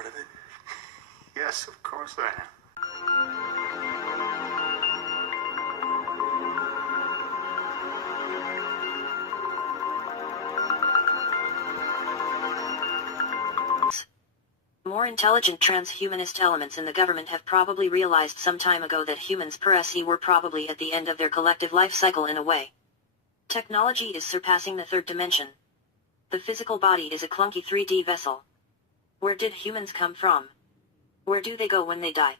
part of it? Yes, of course I am. More intelligent transhumanist elements in the government have probably realized some time ago that humans per se were probably at the end of their collective life cycle in a way. Technology is surpassing the third dimension. The physical body is a clunky 3D vessel. Where did humans come from? Where do they go when they die?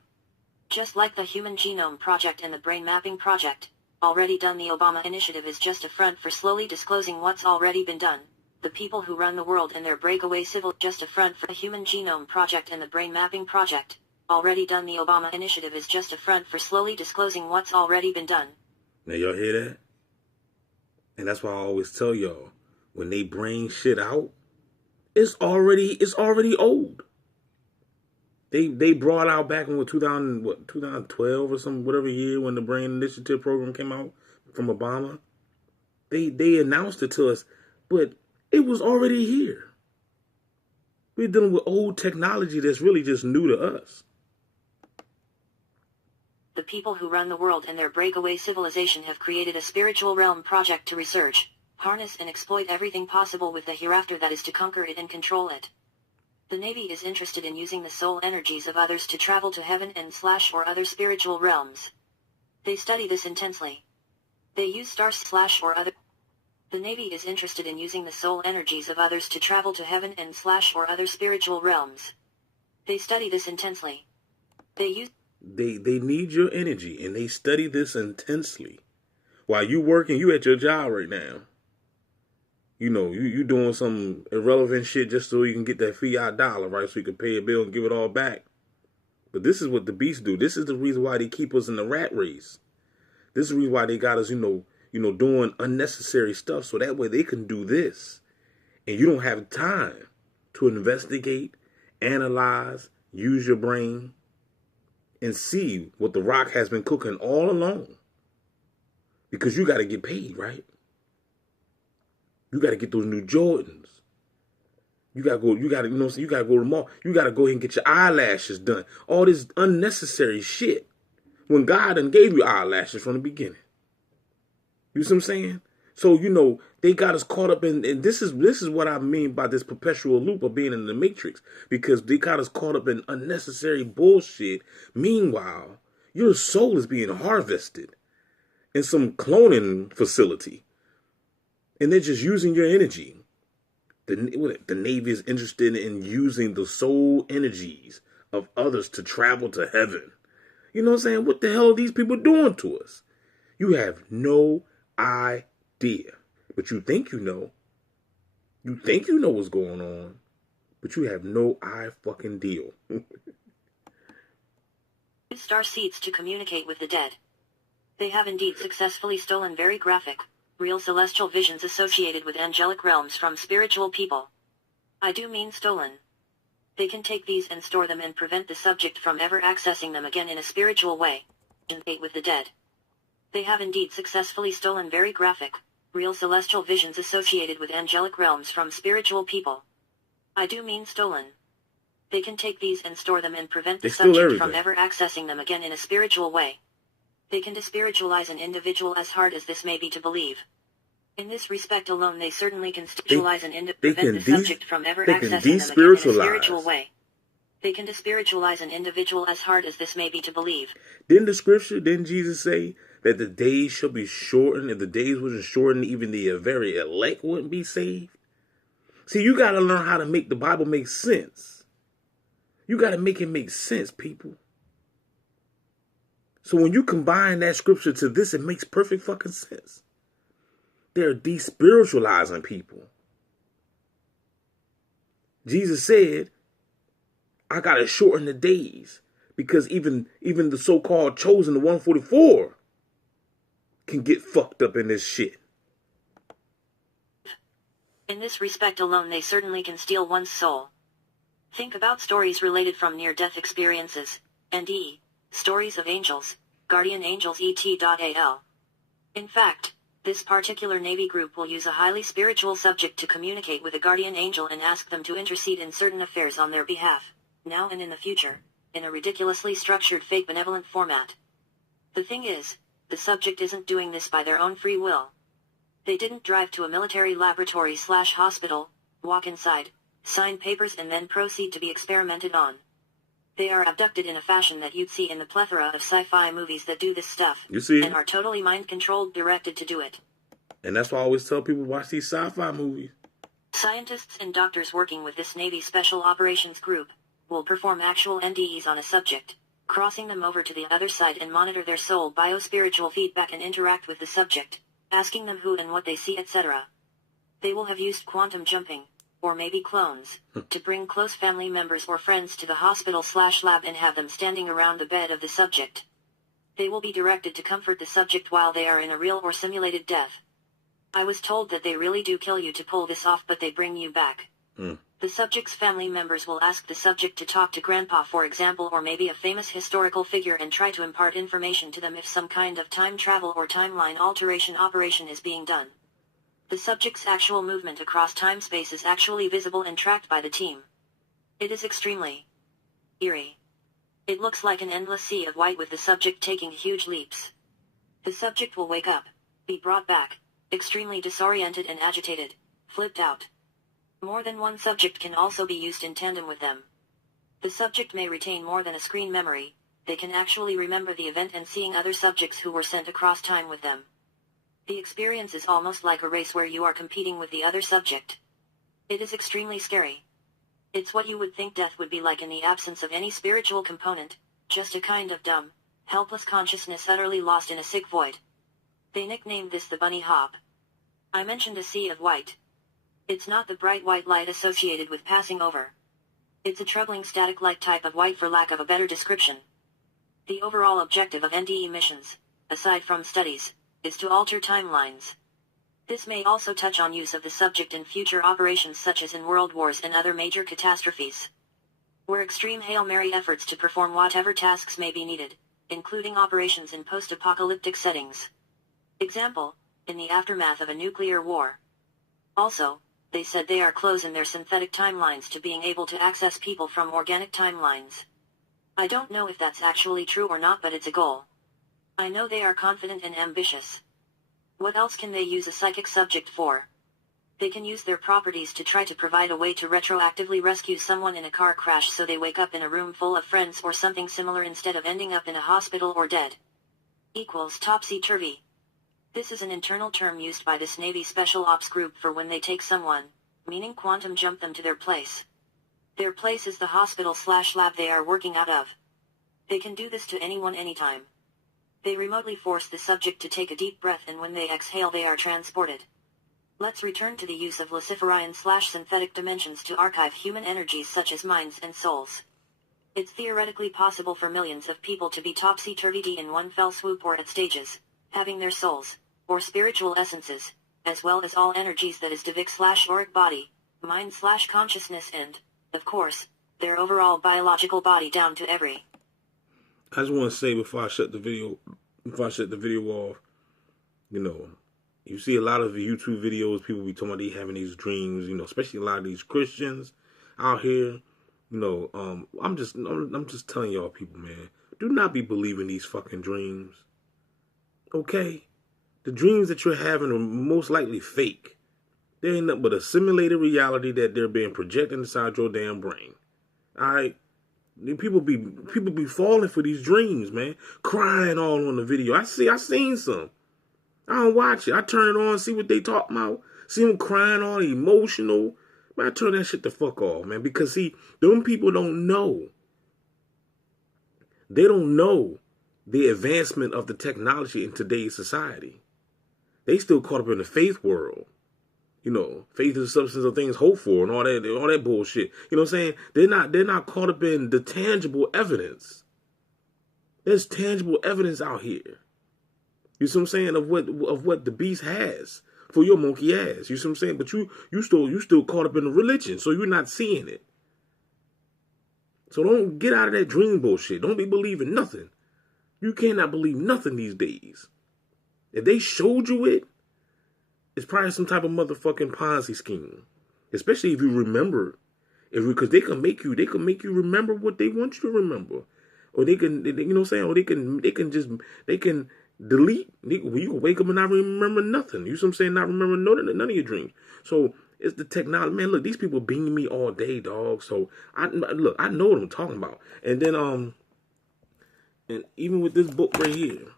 Just like the Human Genome Project and the Brain Mapping Project, already done, the Obama initiative is just a front for slowly disclosing what's already been done. The people who run the world and their breakaway civil, just a front for the Human Genome Project and the Brain Mapping Project, already done. The Obama initiative is just a front for slowly disclosing what's already been done. Now y'all hear that? And that's why I always tell y'all, when they bring shit out, it's already old. They brought out back in 2012 or some whatever year when the Brain Initiative program came out from Obama. They announced it to us, but it was already here. We're dealing with old technology that's really just new to us. The people who run the world and their breakaway civilization have created a spiritual realm project to research, harness and exploit everything possible with the hereafter that is to conquer it and control it. The Navy is interested in using the soul energies of others to travel to heaven and / or other spiritual realms. They study this intensely. They use stars / or other. The Navy is interested in using the soul energies of others to travel to heaven and / or other spiritual realms. They study this intensely. They need your energy, and they study this intensely. While you working, you at your job right now. You know, you doing some irrelevant shit just so you can get that fiat dollar, right? So you can pay a bill and give it all back. But this is what the beasts do. This is the reason why they keep us in the rat race. This is the reason why they got us, doing unnecessary stuff, so that way they can do this. And you don't have time to investigate, analyze, use your brain, and see what the Rock has been cooking all along. Because you got to get paid, right? You got to get those new Jordans. You got to go, you got to go to the mall. You got to go ahead and get your eyelashes done. All this unnecessary shit. When God done gave you eyelashes from the beginning. You see what I'm saying? So, they got us caught up in, and this is what I mean by this perpetual loop of being in the Matrix. Because they got us caught up in unnecessary bullshit. Meanwhile, your soul is being harvested in some cloning facility. And they're just using your energy. The Navy is interested in using the soul energies of others to travel to heaven. You know what I'm saying? What the hell are these people doing to us? You have no idea. But you think you know. You think you know what's going on. But you have no fucking deal. Star seeds to communicate with the dead. They have indeed successfully stolen very graphic, real celestial visions associated with angelic realms from spiritual people. I do mean stolen. They can take these and store them and prevent the subject from ever accessing them again in a spiritual way. With the dead. They have indeed successfully stolen very graphic, real celestial visions associated with angelic realms from spiritual people. I do mean stolen. They can take these and store them and prevent the subject from ever accessing them again in a spiritual way. They can despiritualize an individual, as hard as this may be to believe. In this respect alone, they certainly can spiritualize an individual, prevent the subject from ever accessing them again in a spiritual way. They can despiritualize an individual, as hard as this may be to believe. Didn't Jesus say that the days shall be shortened? If the days wasn't shortened, even the very elect wouldn't be saved? See, you got to learn how to make the Bible make sense. You got to make it make sense, people. So when you combine that scripture to this, it makes perfect fucking sense. They're despiritualizing people. Jesus said, I got to shorten the days because even the so-called chosen, the 144, can get fucked up in this shit. In this respect alone, they certainly can steal one's soul. Think about stories related from near-death experiences, and stories of angels, guardian angels et.al. In fact, this particular Navy group will use a highly spiritual subject to communicate with a guardian angel and ask them to intercede in certain affairs on their behalf. now and in the future, in a ridiculously structured fake benevolent format. The thing is, the subject isn't doing this by their own free will. They didn't drive to a military laboratory/hospital, walk inside, sign papers and then proceed to be experimented on. They are abducted in a fashion that you'd see in the plethora of sci-fi movies that do this stuff, You see? and are totally mind-controlled, directed to do it. And that's why I always tell people watch these sci-fi movies. Scientists and doctors working with this Navy Special Operations Group will perform actual NDEs on a subject, crossing them over to the other side and monitor their soul biospiritual feedback and interact with the subject, asking them who and what they see, etc. They will have used quantum jumping, or maybe clones, to bring close family members or friends to the hospital/lab and have them standing around the bed of the subject. They will be directed to comfort the subject while they are in a real or simulated death. I was told that they really do kill you to pull this off, but they bring you back. The subject's family members will ask the subject to talk to grandpa, for example, or maybe a famous historical figure, and try to impart information to them if some kind of time travel or timeline alteration operation is being done. The subject's actual movement across time-space is actually visible and tracked by the team. It is extremely eerie. It looks like an endless sea of white with the subject taking huge leaps. The subject will wake up, be brought back, extremely disoriented and agitated, flipped out. More than one subject can also be used in tandem with them. The subject may retain more than a screen memory. They can actually remember the event and seeing other subjects who were sent across time with them. The experience is almost like a race where you are competing with the other subject. It is extremely scary. It's what you would think death would be like in the absence of any spiritual component, just a kind of dumb, helpless consciousness utterly lost in a sick void. They nicknamed this the bunny hop. I mentioned a sea of white. It's not the bright white light associated with passing over. It's a troubling static light type of white, for lack of a better description. The overall objective of NDE missions, aside from studies, is to alter timelines. This may also touch on use of the subject in future operations such as in world wars and other major catastrophes, where extreme Hail Mary efforts to perform whatever tasks may be needed, including operations in post-apocalyptic settings. Example, in the aftermath of a nuclear war. Also, they said they are close in their synthetic timelines to being able to access people from organic timelines. I don't know if that's actually true or not, but it's a goal. I know they are confident and ambitious. What else can they use a psychic subject for? They can use their properties to try to provide a way to retroactively rescue someone in a car crash so they wake up in a room full of friends or something similar instead of ending up in a hospital or dead. Equals topsy-turvy. This is an internal term used by this Navy Special Ops group for when they take someone, meaning quantum jump them to their place. Their place is the hospital/lab they are working out of. They can do this to anyone anytime. They remotely force the subject to take a deep breath, and when they exhale they are transported. Let's return to the use of Luciferian/synthetic dimensions to archive human energies such as minds and souls. It's theoretically possible for millions of people to be topsy-turvy in one fell swoop or at stages, having their souls, or spiritual essences, as well as all energies, that is Divic/auric body, mind/consciousness, and, of course, their overall biological body down to every. I just want to say before I shut the video off, you see a lot of YouTube videos, people be talking about they having these dreams, especially a lot of these Christians out here, I'm just telling y'all people, man, do not be believing these fucking dreams. Okay? The dreams that you're having are most likely fake. They ain't nothing but a simulated reality that they're being projected inside your damn brain. Alright? People be falling for these dreams, man. Crying all on the video. I seen some. I don't watch it. I turn it on, see what they talk about. See them crying all emotional. Man, I turn that shit the fuck off, man. Because see, them people don't know. They don't know the advancement of the technology in today's society. They still caught up in the faith world. Faith is the substance of things hoped for and all that bullshit. You know what I'm saying? They're not caught up in the tangible evidence. There's tangible evidence out here. You see what I'm saying? Of what the beast has for your monkey ass. You see what I'm saying? But you still caught up in the religion, so you're not seeing it. So don't get out of that dream bullshit. Don't be believing nothing. You cannot believe nothing these days. If they showed you it, it's probably some type of motherfucking Ponzi scheme. Especially if you remember Because they can make you remember what they want you to remember, or they can, you know what I'm saying, or they can delete. You can wake up and not remember nothing. You know what I'm saying? Not remember none of your dreams. So it's the technology, man. Look, these people beaming me all day, dog. So I know what I'm talking about. And then and even with this book right here.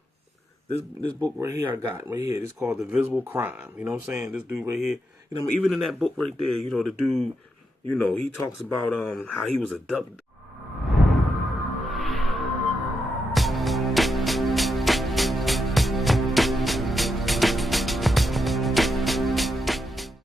This book right here I got right here. It's called The Visible Crime. You know what I'm saying? This dude right here. You know, even in that book right there, you know, the dude, you know, he talks about how he was abducted.